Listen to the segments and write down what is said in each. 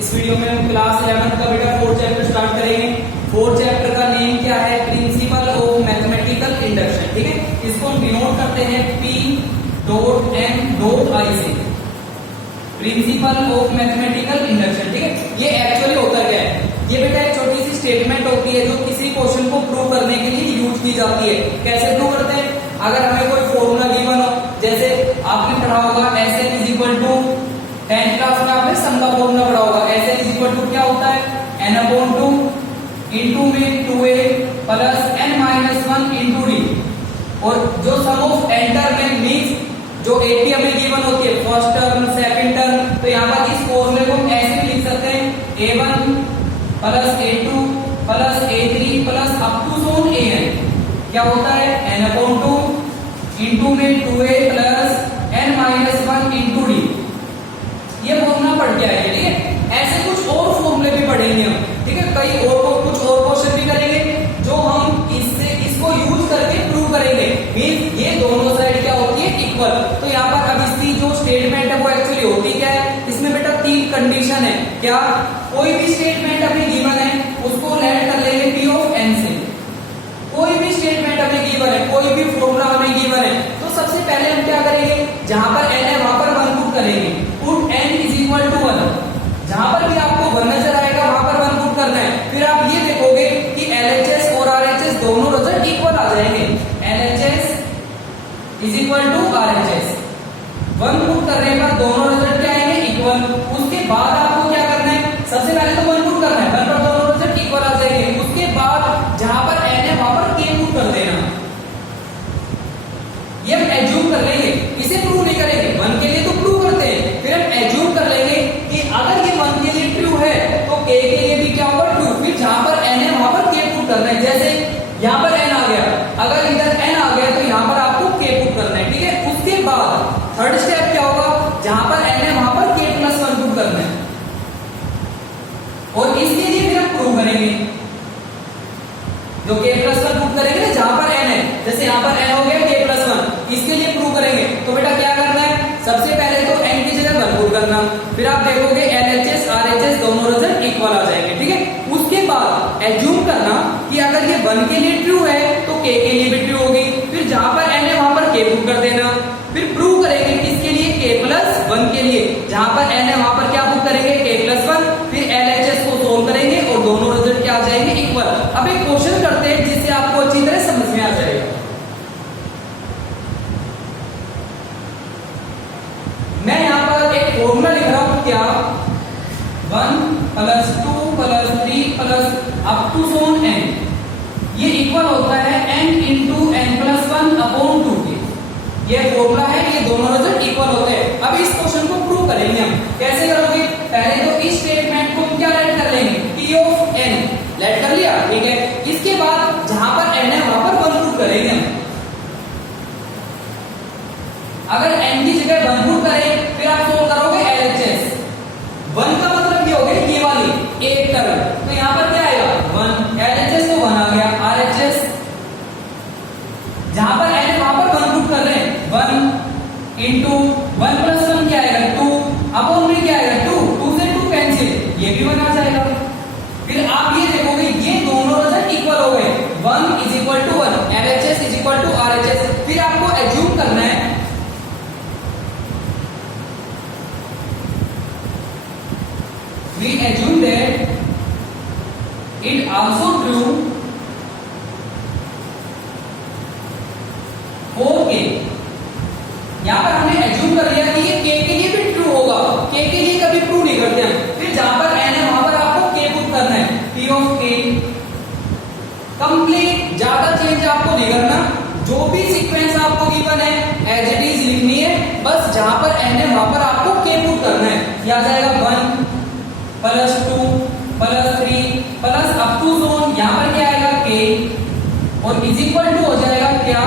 इस वीडियो में हम क्लास 11 का बेटा 4th चैप्टर स्टार्ट करेंगे। 4th चैप्टर का नेम क्या है? Principle of mathematical induction. ठीक है, इसको हम डिनोट करते हैं P.M.I से, प्रिंसिपल ऑफ मैथमेटिकल इंडक्शन। ठीक है, ये एक्चुअली होता क्या है? ये बेटा एक छोटी सी स्टेटमेंट होती है जो किसी क्वेश्चन को प्रूव करने के लिए यूज की जाती है। कैसे प्रूव करते हैं? अगर हमें कोई फॉर्मूला गिवन हो, जैसे आपने पढ़ा होगा Sn is equal to 10th class में आपने सम का फॉर्मूला पढ़ा होगा। Sn इज इक्वल टू क्या होता है? n/2 इंटू में 2a plus n-1 into d। और जो सम ऑफ n टर्म में मीन्स जो 80 हमें गिवन होती है, फर्स्ट टर्म सेकंड टर्म, तो यहाँ पर इस फॉर्मूले को हम ऐसे भी लिख सकते हैं a1 plus a2 plus a3 plus up to so on an। क्या होता है? n/2 इंटू में 2a plus n-1 into d। ये फॉर्मूला पढ़ के आएंगे। ठीक है, ऐसे कुछ और फॉर्मूले भी पढ़ेंगे हम। ठीक है, कई और कुछ और क्वेश्चन भी करेंगे जो हम इसको यूज करके प्रूव करेंगे। मींस ये दोनों साइड क्या होती है? इक्वल। तो यहाँ पर अब इसकी जो स्टेटमेंट है वो एक्चुअली होती क्या है? इसमें बेटा 3 कंडीशन है। क्या? कोई भी स्टेटमेंट हमें गिवन है उसको लेट कर लेंगे P ऑफ n से। कोई भी स्टेटमेंट हमें गिवन है, कोई भी फॉर्मूला हमें गिवन है, तो सबसे पहले हम क्या करेंगे? जहां पर n है वहां पर 1 पुट करेंगे। Put n is equal to 1। जहां पर भी आपको 1 नजर आएगा वहां पर 1 पुट करना है। फिर आप ये देखोगे कि LHS और RHS दोनों रिजल्ट इक्वल आ जाएंगे। LHS is equal to RHS 1 put करने पर दोनों रिजल्ट क्या आएंगे? इक्वल। उसके बाद आपको क्या करना है? सबसे पहले तो 1 पुट करना है, 1 पर दोनों रिजल्ट इक्वल आ जाएंगे। उसके बाद जहां पर n है वहां पर k पुट कर देना। ये हम एज्यूम कर लेंगे, इसे प्रूव नहीं करेंगे। 1 के लिए तो प्रूव करते हैं, फिर हम एज्यूम कर लेंगे कि अगर ये 1 के लिए ट्रू है तो k के लिए भी क्या होगा? ट्रू। फिर जहां पर n है वहां पर k पुट करना है। जैसे यहां पर n आ गया, अगर इधर n आ गया तो यहां पर आपको k पुट करना है। ठीक है, उसके बाद थर्ड स्टेप क्या होगा? जहां पर n है वहां पर k प्लस 1 पुट करना है। और इसके लिए फिर हम प्रूव करेंगे। जो k प्लस 1 पुट करेंगे ना जहां पर n है, जैसे यहां पर n हो गया k प्लस 1, इसके लिए प्रूव करेंगे। तो बेटा क्या करना है? सबसे पहले तो n की जगह 1 पुट करना। फिर आप देखोगे LHS RHS दोनों रिजल्ट इक्वल आ जाएंगे। ठीक है, उसके बाद एज्यूम करना कि अगर ये 1 के लिए ट्रू है तो k के लिए भी ट्रू होगी। फिर जहां पर n है वहां पर k पुट कर देना। फिर प्रूव करेंगे किसके लिए? k प्लस 1 के लिए। जहां पर n है वहां पर क्या पुट करेंगे? k plus 1। फिर LHS को सोल्व करेंगे और दोनों रिजल्ट क्या आ जाएंगे? इक्वल। अब एक क्वेश्चन करते हैं जिससे आपको अच्छी तरह समझ में आ जाएगा। मैं यहां पर एक फॉर्मूला लिख रहा हूं। क्या? 1 plus 2 plus 3 plus up to so on n, ये इक्वल होता है n into n plus 1 upon 2 के। ये फॉर्मूला है, ये दोनों रिजल्ट इक्वल होते हैं। अब इस क्वेश्चन को प्रूव करेंगे हम। कैसे करोगे? पहले तो इस स्टेटमेंट को हम क्या लेट कर लेंगे? P ऑफ n लेट कर लिया। ठीक है, इसके बाद जहां पर n है वहां पर 1 पुट करेंगे हम। अगर n की जगह 1 पुट करें फिर आप सोल्व करोगे LHS। 1 का मतलब ये हो गया ये वाली एक टर्म, तो यहां पर क्या आएगा? 1। LHS तो 1 आ गया। RHS जहां पर n है वहां पर 1 पुट कर रहे हैं। 1 इंटू 1 प्लस 1 क्या आएगा? 2 अपॉन में क्या आएगा? 2। 2 से 2 कैंसिल, ये भी 1 आ जाएगा। फिर आप ये देखोगे ये दोनों रिजल्ट इक्वल हो गए। 1 is equal to 1, LHS is equal to RHS। फिर आपको एज्यूम करना है we assume that it also true for k। यहां पर हमने एज्यूम कर लिया कि ये k के लिए भी ट्रू होगा। k के लिए कभी प्रूव नहीं करते हैं। फिर जहां पर n है वहां पर आपको k पुट करना है। P ऑफ k कंप्लीट, ज्यादा चेंज आपको नहीं करना। जो भी सीक्वेंस आपको गिवन है एज इट इज लिखनी है। बस जहां पर n है वहां पर आपको k पुट करना है। यह आ जाएगा 1 plus 2 plus 3 plus up to so on, यहां पर क्या आएगा? k और इज इक्वल टू हो जाएगा क्या?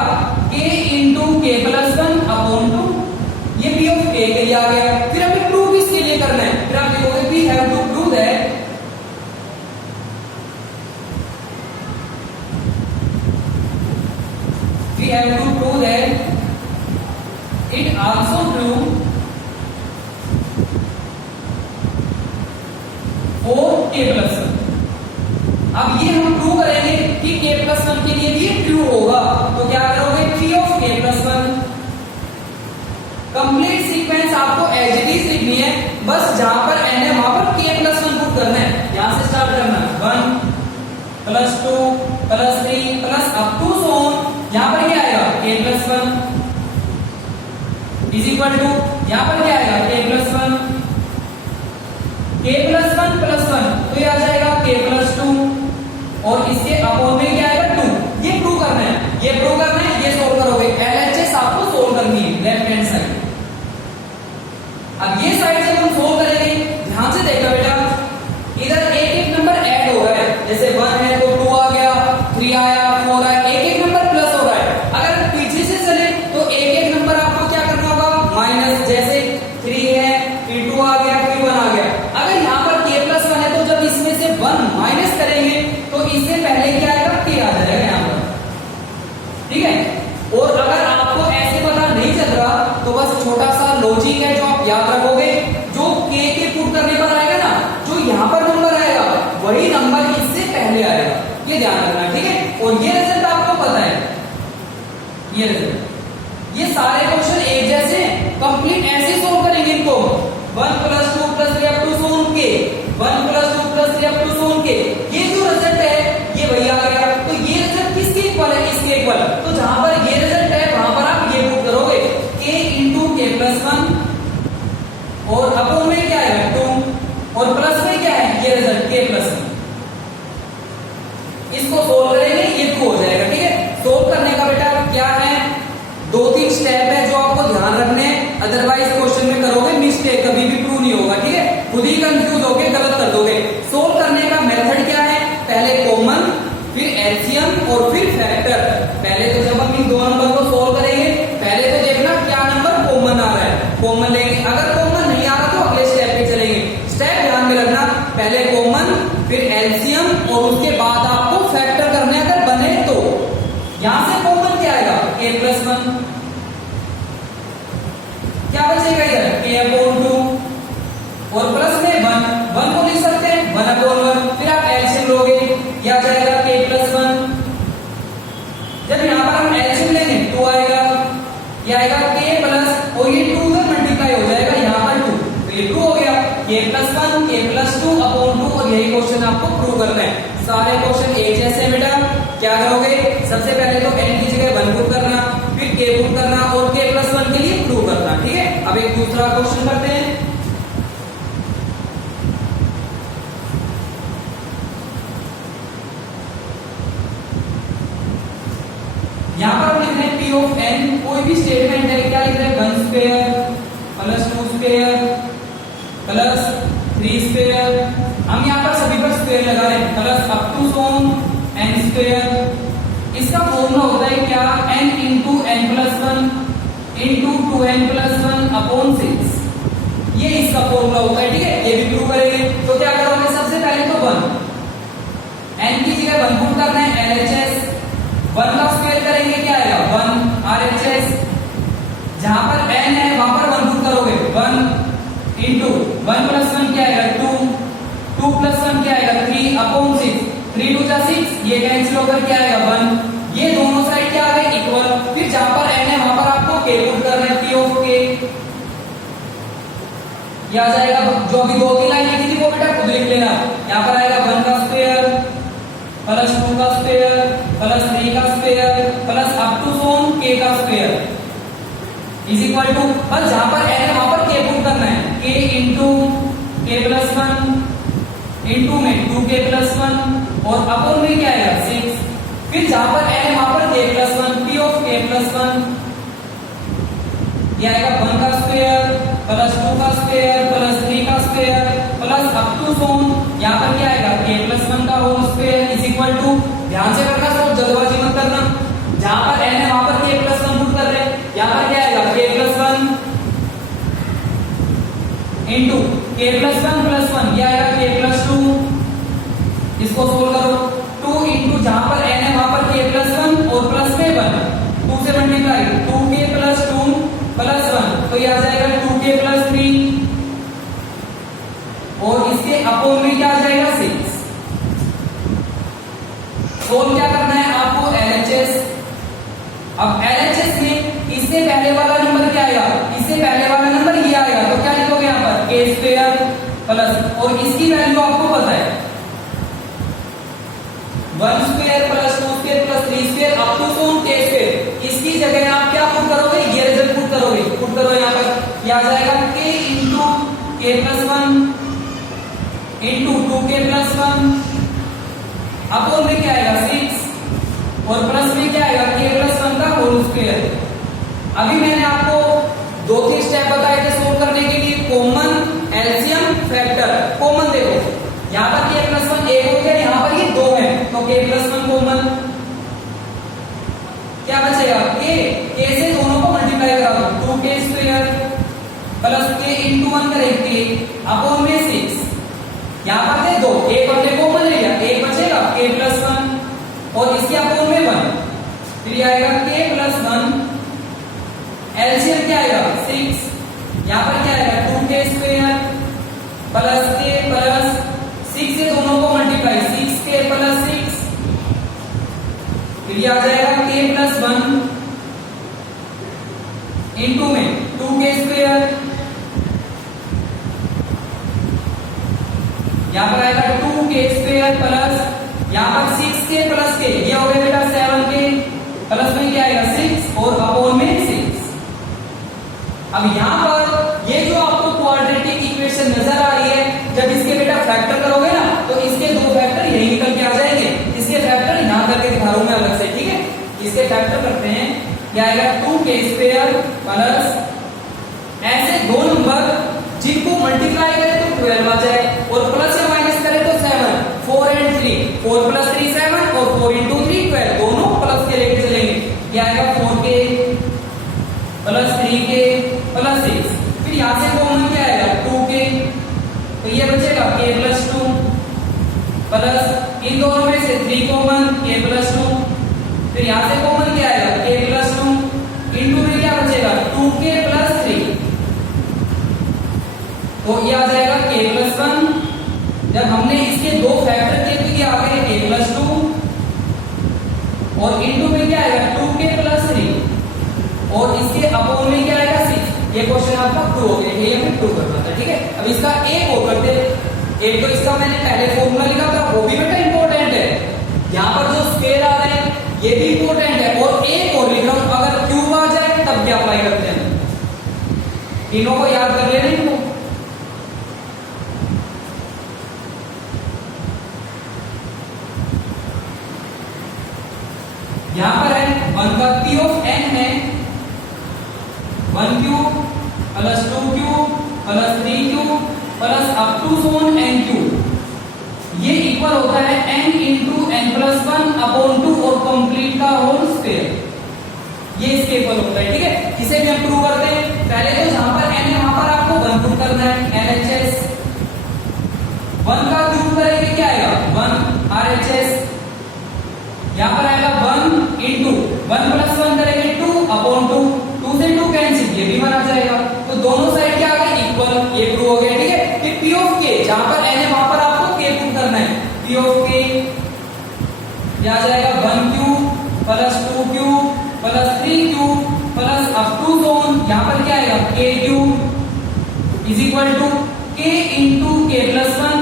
k into k plus 1 upon 2। ये P ऑफ k के लिए आ गया। फिर हमें प्रूव किसके लिए करना है? फिर आप देखोगे we have to prove that it also true k plus one. अब ये हम प्रूव करेंगे कि k प्लस वन के लिए भी ट्रू होगा, तो क्या करोगे, p of k plus one. Complete sequence आपको एज इट इज लिखनी है, बस जहां पर n है वहां पर k प्लस वन पुट करना है। यहां से स्टार्ट करना है 1 plus 2 plus 3 plus up to so on. यहां पर क्या आएगा, k plus one is equal to, यहां पर क्या आएगा, k plus one, k plus one plus one, तो ये आ जाएगा k प्लस टू, और इसके अपोन में क्या आएगा 2। ये प्रूव करना है, ये प्रूव करना है, ये सोल्व करोगे। LHS आपको सोल्व करनी है लेफ्ट हैंड साइड। अब ये साइड जब हम सोल्व करेंगे, ध्यान से देखना बेटा, इधर एक एक नंबर ऐड हो रहा है, जैसे 1 है तो 2 आ गया, 3 आया, 4 आया, एक एक नंबर प्लस हो रहा है। अगर पीछे से चले तो एक एक नंबर आपको क्या करना होगा, माइनस, जैसे 3 है फिर 2 आ गया फिर 1 आ गया। अगर यहाँ पर k प्लस वन है तो जब इसमें से 1 माइनस करेंगे तो इससे पहले क्या आएगा, k आ जाएगा यहाँ पर, ठीक है। और अगर आपको ऐसे पता नहीं चल रहा तो बस छोटा सा लॉजिक है जो आप याद रखोगे, जो k के पुट करने पर आएगा ना, जो यहाँ पर नंबर आएगा वही नंबर इससे पहले आएगा, ये ध्यान रखना, ठीक है। और ये रिजल्ट आपको पता है, ये रिजल्ट, ये सारे क्वेश्चन एक जैसे कंप्लीट ऐसे सोल्व करेंगे इनको, 1 plus 2 plus 3 up to so on के, 1 plus 2 plus 3 up to so on के। ये जो रिजल्ट है ये वही आ गया, तो ये रिजल्ट किसके इक्वल है, इसके इक्वल। तो जहां पर ये रिजल्ट है वहां पर आप ये पुट करोगे, k into k plus one, और अपोन में क्या है 2, और प्लस में क्या है ये रिजल्ट k प्लस वन। इसको सोल्व करेंगे, ये ट्रू हो जाएगा, ठीक है। सोल्व करने का बेटा क्या है, 2-3 स्टेप है जो आपको ध्यान रखने हैं, अदरवाइज क्वेश्चन में करोगे मिस्टेक, कभी भी प्रूव नहीं होगा, ठीक है। खुद ही कंफ्यूज होके गलत कर दोगे। सोल्व करने का मेथड क्या है, पहले कॉमन, फिर एलसीएम और फिर फैक्टर। पहले तो जब हम इन दो नंबर को सोल्व करेंगे, पहले तो देखना क्या नंबर कॉमन आ रहा है, कॉमन लेंगे। अगर कॉमन नहीं आ रहा तो अगले स्टेप पे चलेंगे। स्टेप ध्यान में रखना, पहले कॉमन फिर एलसीएम और उसके बाद आपको फैक्टर करने अगर बने तो। यहां से कॉमन क्या आएगा, k प्लस वन, क्या बचेगा इधर k अपॉन 2, और प्लस में 1 को लिख सकते हैं 1 अपॉन 1, फिर आप एलसीएम लोगे, यह आ जाएगा k प्लस वन। जब यहां पर हम एलसीएम लेंगे 2 आएगा, यह आएगा k प्लस, और ये 2 में मल्टीप्लाई हो जाएगा यहां पर 2, तो ये 2 हो गया, k plus one, k plus 2 upon 2, और यही क्वेश्चन आपको प्रूव करना है। सारे क्वेश्चन एक जैसे हैं बेटा, क्या करोगे, सबसे पहले तो n की जगह 1 पुट करना, फिर k पुट करना, और k प्लस वन के लिए प्रूव करना, ठीक है। अब एक दूसरा क्वेश्चन करते हैं। यहां पर हम लिख रहे हैं p ऑफ n, कोई भी स्टेटमेंट है, क्या लिख रहे हैं 1 square plus 2 square plus 3 square. हम यहां पर सभी पर स्क्वायर लगा रहे हैं, plus up to so n square. इसका फॉर्मूला होता है क्या, n into n plus one into 2n plus one upon 6, ये इसका फॉर्मूला होता है, ठीक है। ये भी प्रूव करेंगे, तो क्या करोगे, सबसे पहले तो 1, n की जगह 1 पुट करना है, LHS 1 का स्क्वायर करेंगे क्या आएगा 1 RHS, जहां पर n है वहां पर 1 पुट करोगे 1 इंटू 1 प्लस 1 क्या आएगा 2, 2 प्लस 1 क्या आएगा 3 अपॉन 6, 3 2 जा 6, ये कैंसिल होकर क्या आएगा 1, ये दोनों साइड क्या आ गए इक्वल। फिर जहां पर n है वहां पर आपको k पुट करना है, p ऑफ k, ये आ जाएगा। जो अभी 2 की लाइन लिखी थी वो बेटा खुद लिख लेना, यहां पर आएगा 1 का स्क्वायर प्लस 2 का स्क्वायर प्लस 3 का square plus up to so on k का स्क्वायर इज इक्वल टू, बस जहां पर n है वहां पर k पुट करना है, k into k plus 1 into में 2k प्लस 1, और अपॉन में क्या आएगा 6, फिर जहां पर n है वहां पर k plus 1, p of k plus 1, ये आएगा 1 का स्क्वायर प्लस 2 का स्क्वायर प्लस 3 का square plus up to so on, यहां पर क्या आएगा k प्लस 1 का whole square is equal to, ध्यान से करना, सब जल्दबाजी मत करना, जहां पर n है वहां पर k प्लस 1 पुट कर रहे हैं, यहां पर क्या आएगा k plus 1 into k plus 1 plus 1, ये आएगा k प्लस 2, इसको सोल्व करो, 2 इंटू जहां पर n है वहां पर k प्लस 1 और प्लस में 1, 2 से मल्टीप्लाई 2k प्लस 2 प्लस 1, तो ये आ जाएगा 2k प्लस 3, और इसके अपोन में क्या आ जाएगा 6, सोल्व क्या करना है आपको, LHS। अब LHS में इससे पहले वाला नंबर क्या आएगा, इससे पहले वाला नंबर ये आएगा, तो क्या लिखोगे यहाँ पर k स्क्वायर प्लस, और इसकी वैल्यू आपको पता है 1 square plus 2 square plus 3 square up to k square. इसकी जगह आप क्या पुट करोगे, ये रिजल्ट पुट करोगे, पुट करो यहाँ पर, ये आ जाएगा k into k plus 1 into 2k plus 1 upon में क्या आएगा 6 और प्लस में क्या आएगा k प्लस 1 का होल स्क्वायर। अभी मैंने आपको 2-3 स्टेप बताए थे सोल्व करने के लिए, कॉमन, एलसीएम, फैक्टर। कॉमन देखो यहाँ पर k प्लस 1 एक हो गया, यहाँ पर ये 2 है, तो k प्लस 1 कॉमन, क्या बचेगा k से दोनों को मल्टीप्लाई करा दो, 2k square plus k into 1 करेंगे अपोन में 6, यहाँ पर थे 2, एक हमने कॉमन ले लिया, एक बचेगा k प्लस 1 और इसके अपोन में 1, फिर आएगा k प्लस 1, एलसीएम क्या आएगा 6, यहाँ पर क्या आएगा 2k square plus k plus 6 से दोनों को मल्टीप्लाई 6k प्लस 6, फिर ये आ जाएगा k प्लस 1 इंटू में 2k स्क्वायर, यहाँ पर आएगा 2k स्क्वायर प्लस यहाँ पर 6k प्लस k, ये हो गया बेटा 7k प्लस में क्या आएगा 6 और अपोन में 6। अब यहाँ पर ये जो आपको क्वाड्रेटिक इक्वेशन नजर आ रही है, जब इसके बेटा फैक्टर करोगे ना तो इसके 2 फैक्टर यही निकल के आ जाएंगे, इसके फैक्टर यहाँ करके दिखा रहा हूं मैं अलग से, ठीक है। इसके फैक्टर करते हैं, क्या आएगा 2k स्क्वायर प्लस ऐसे 2 नंबर जिनको मल्टीप्लाई करें तो 12 आ जाए और प्लस या माइनस करें तो 7, 4 एंड 3, 4 प्लस 3 7 और 4 इंटू 3 12, दोनों प्लस के लेके चलेंगे, क्या आएगा 4k प्लस 3k प्लस 6, फिर यहां से कॉमन क्या आएगा 2k, तो ये बचेगा k प्लस 2 प्लस इन दोनों में से 3 कॉमन k प्लस 2, फिर यहां से कॉमन क्या आएगा k प्लस 2 इंटू में क्या बचेगा 2k प्लस 3, तो ये आ जाएगा k प्लस 1। जब हमने इसके 2 फैक्टर चेक किए आ गए k प्लस 2 और इंटू में क्या आएगा 2k प्लस 3 और इसके अपोन में क्या आएगा 6। ये क्वेश्चन आपका प्रूव हो गया, ये हमें प्रूव करना था, ठीक है। अब इसका एक और करते, एक तो इसका मैंने पहले फॉर्मूला लिखा था वो भी बेटा इंपॉर्टेंट है, यहाँ पर जो स्क्वायर आ रहे हैं ये भी इंपॉर्टेंट है, और एक और लिख रहा हूं अगर क्यूब आ जाए तब क्या अप्लाई करते हैं, तीनों को याद कर लेना इनको। यहां पर है 1 का p ऑफ n है 1 cube plus 2 cube plus 3 cube plus up to so on n cube, ये इक्वल होता है n into n plus 1 upon 2 और कंप्लीट का होल स्क्वायर, ये इसके इक्वल होता है, ठीक है। इसे भी हम प्रूव करते हैं, पहले तो जहां पर n वहां पर आपको 1 पुट करना है, LHS 1 का क्यूब करेंगे क्या आएगा 1 RHS, यहां पर आएगा 1 इंटू 1 प्लस 1 करेंगे 2 अपॉन 2, 2 से 2 कैंसिल, ये भी 1 आ जाएगा, तो दोनों साइड क्या आ गए इक्वल, ये प्रूव हो गया, ठीक है। फिर p ऑफ k जहां पर n है वहां पर आपको k पुट करना है, p ऑफ k ये आ जाएगा 1 cube plus 2 cube plus 3 cube plus up to सोन, यहां पर क्या आएगा k cube is equal to k into k plus 1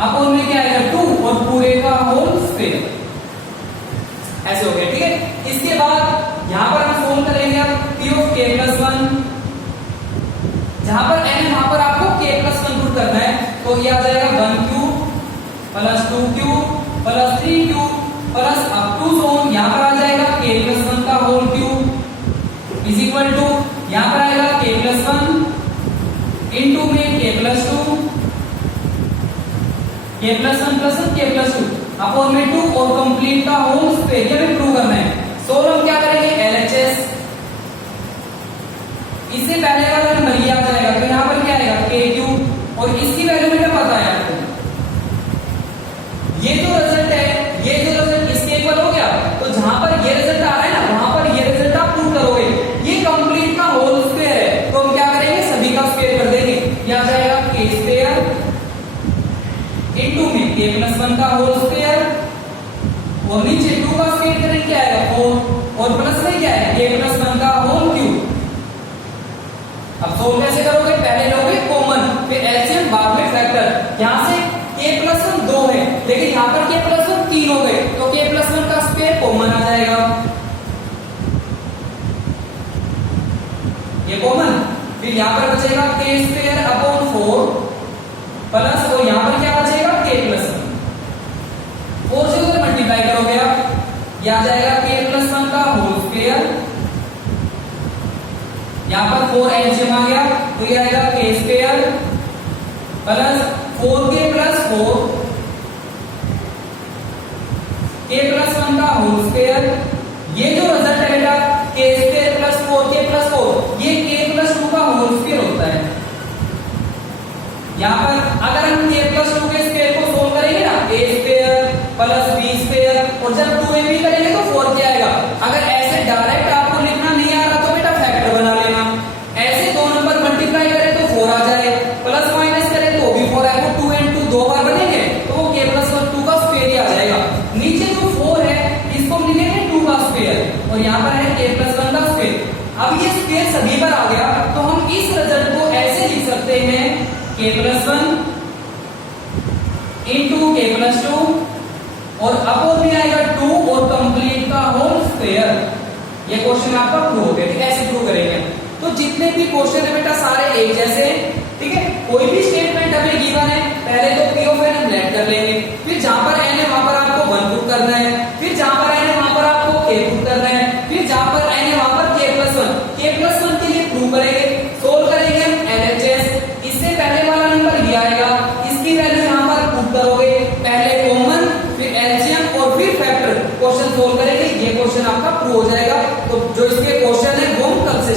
upon में क्या आएगा 2 और पूरे का होल स्क्वायर, ऐसे हो गया, ठीक है। इसके बाद यहां पर हम सोल्व करेंगे अब p ऑफ k प्लस 1, जहां पर n वहां पर आपको k प्लस 1 पुट करना है, तो ये आ जाएगा 1 cube plus 2 cube plus 3 cube plus up to सोन, यहां पर आ जाएगा k प्लस 1 का whole cube is equal to यहां पर आएगा k प्लस 1 इंटू में k plus 2, k plus 1 plus k plus 2 upon में 2 और कंप्लीट का होल स्क्वायर, ये भी प्रूव करना है। सोल्व हम क्या करेंगे LHS, इससे पहले वाला नंबर ये आ जाएगा, तो यहाँ पर क्या आएगा k क्यूब और इसकी वैल्यू बेटा पता है आपको, ये जो रिजल्ट है ये जो रिजल्ट इसके इक्वल हो गया, तो जहां पर ये रिजल्ट आ रहा है ना वहां पर ये रिजल्ट आप प्रूव करोगे, ये कंप्लीट का होल स्क्वायर है, तो हम क्या करेंगे सभी का स्क्वायर कर देंगे, ये आ जाएगा k स्क्वायर इंटू में k प्लस 1 का होल स्क्वायर और नीचे 2 का स्क्वायर करेंगे क्या आएगा 4 और प्लस में क्या है k प्लस 1 का होल क्यूब। अब सोल्व कैसे करोगे, पहले लोगे कॉमन फिर एलसीएम बाद में फैक्टर। यहां से k प्लस 1 2 है लेकिन यहां पर k प्लस 1 3 हो गए तो k प्लस 1 का स्क्वायर कॉमन आ जाएगा, ये कॉमन। फिर यहां पर बचेगा k स्क्वायर अपॉन 4 प्लस और यहां पर क्या बचेगा k प्लस 1 4 से उधर मल्टीप्लाई करोगे आप यह आ जाएगा k प्लस 1 का होल स्क्वायर, यहां पर 4 एलसीएम आ गया तो ये आएगा k square plus 4k plus 4 k plus 1 का होल स्क्वायर। ये जो रिजल्ट है बेटा k square plus 4k plus 4 ये k प्लस 2 का होल स्क्वायर होता है। यहां पर अगर हम k प्लस 2 के स्क्वायर को सोल्व करेंगे ना a square plus b square और जब 2ab करेंगे तो 4k आएगा। अगर ऐसे डायरेक्ट आपको लिखना नहीं आ रहा तो बेटा फैक्टर बना लेना, ऐसे दो नंबर मल्टीप्लाई करें तो 4 आ जाए, प्लस माइनस करें तो भी 4 आएगा, 2 and 2 दो बार बनेंगे तो वो k प्लस 2 का स्क्वायर ही आ जाएगा। नीचे जो 4 है इसको हम लिखेंगे 2 का स्क्वायर और यहाँ पर है k प्लस 1 का स्क्वायर। अब ये स्क्वायर सभी पर आ गया तो हम इस रिजल्ट को ऐसे लिख सकते हैं k plus 1 into k plus 2 और अपोज में आएगा 2 और कंप्लीट का होल स्क्वायर। ये क्वेश्चन आपका प्रूव हो गया, ठीक है, ऐसे प्रूव करेंगे। तो जितने भी क्वेश्चन है बेटा सारे एक जैसे, ठीक है, कोई भी स्टेटमेंट हमें गिवन है पहले तो p ऑफ n हम लेट कर लेंगे, फिर जहां पर n है वहां पर आपको 1 पुट करना है, फिर जहां पर n है वहां पर आपको k पुट करना है, फिर जहां पर n है वहां पर k प्लस 1 के लिए प्रूव करेंगे, सोल्व करेंगे हम LHS। इससे पहले वाला नंबर ये आएगा, इसकी वैल्यू यहां पर पुट करोगे, पहले कॉमन फिर एलसीएम और फिर फैक्टर, क्वेश्चन सोल्व करेंगे, ये क्वेश्चन आपका प्रूव हो जाएगा। तो जो इसके क्वेश्चन है वो हम कल से